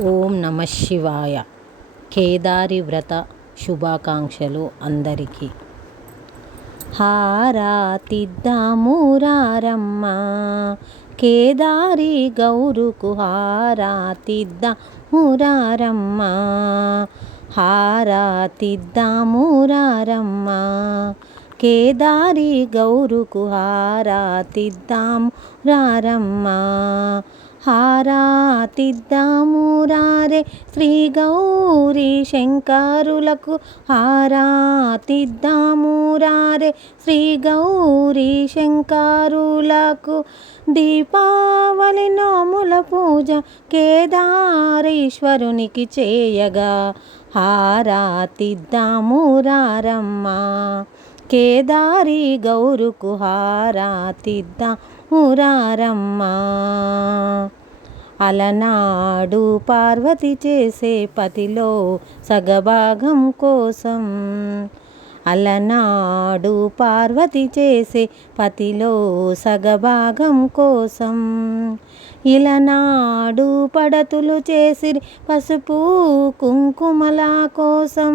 ఓం నమ శివాయ. కేదారి వ్రత శుభాకాంక్షలు అందరికీ. హారాతిద్దాము రారమ్మ కేదారి గౌరుకు హారాతిద్దాము రారమ్మ హారాతిద్దాము రారమ్మ కేదారి గౌరుకు హారాతిద్దాము రారమ్మ హారాతిద్దామురారే శ్రీ గౌరీ శంకరులకు హారాతిద్దామురారే శ్రీ గౌరీ శంకరులకు దీపావళి నోముల పూజ కేదారీశ్వరునికి చేయగా హారాతిద్దాము రారమ్మ కేదారి గౌరుకు హారాతిద్దాము మురారమ్మ. అలనాడు పార్వతి చేసే పతిలో సగభాగం కోసం. అలనాడు పార్వతి చేసే పతిలో సగభాగం కోసం. ఇలనాడు పడతులు చేసి పసుపు కుంకుమల కోసం.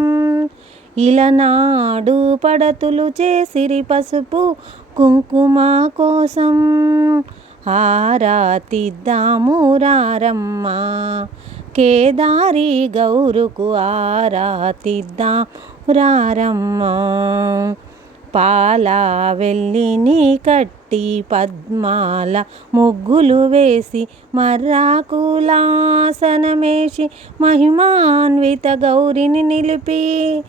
ఇలనాడు పడతులు చేసిరి పసుపు కుంకుమ కోసం. ఆరాతిద్దాము రారమ్మ కేదారి గౌరుకు ఆరాతిద్దాం రారమ్మ. పాల వెళ్ళిని కట్టి పద్మాల ముగ్గులు వేసి మర్రాకులాసనమేసి మహిమాన్విత గౌరిని నిలిపి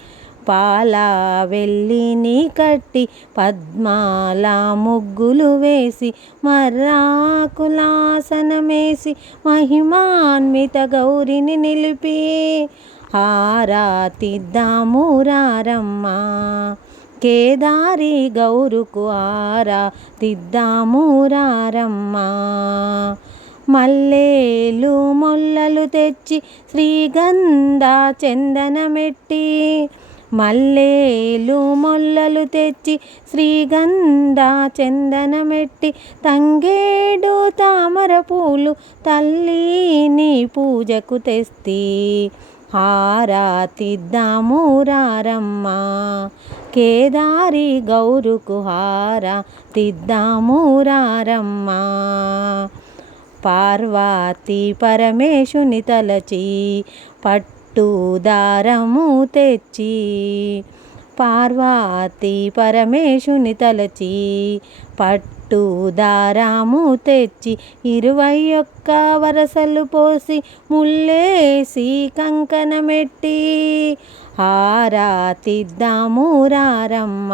పాల వెళ్ళిని కట్టి పద్మాల ముగ్గులు వేసి మర్రాకులాసనమేసి మహిమాన్విత గౌరిని నిలిపి హారాతిద్దాము రారమ్మ. కేదారి గౌరుకు ఆరాతిద్దాము రారమ్మ. మల్లేలు మొల్లలు తెచ్చి శ్రీగంధ చందనమెట్టి మల్లేలు మొల్లలు తెచ్చి శ్రీగంధ చందనమెట్టి తంగేడు తామర పూలు తల్లిని పూజకు తెస్తి. హారాతిద్దాము రారమ్మ కేదారి గౌరుకు హారాతిద్దాము రారమ్మ. పార్వతి పరమేశుని తలచి పట్టు దారము తెచ్చి పార్వతి పరమేశుని తలచి పట్టు దారాము తెచ్చి ఇరవై ఒక్క వరసలు పోసి ముల్లేసి కంకణమెట్టి హారాతిద్దాము రారమ్మ.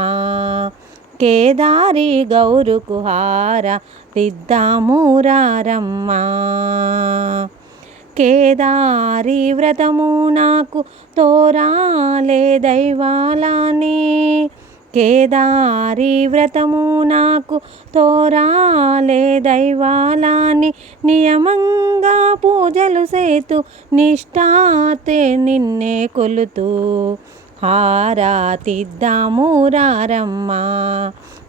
కేదారి గౌరుకు హారాతిద్దాము రారమ్మ. కేదారి వ్రతము నాకు తోరాలే దైవాలని కేదారి వ్రతము నాకు తోరాలే దైవాలని నియమంగా పూజలు సేతు నిష్ఠాతే నిన్నే కొలుతూ హారాతిద్దాము రారమ్మ.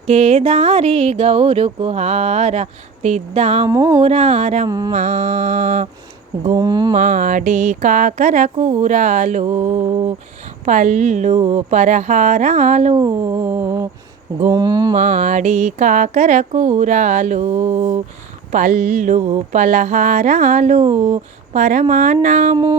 కేదారి గౌరుకు హారాతిద్దాము రారమ్మ. గుమ్మాడి కాకర కూరాలు పళ్ళు పరహారాలు గుమ్మాడి కాకర కూరాలు పళ్ళు పలహారాలు పరమాన్నము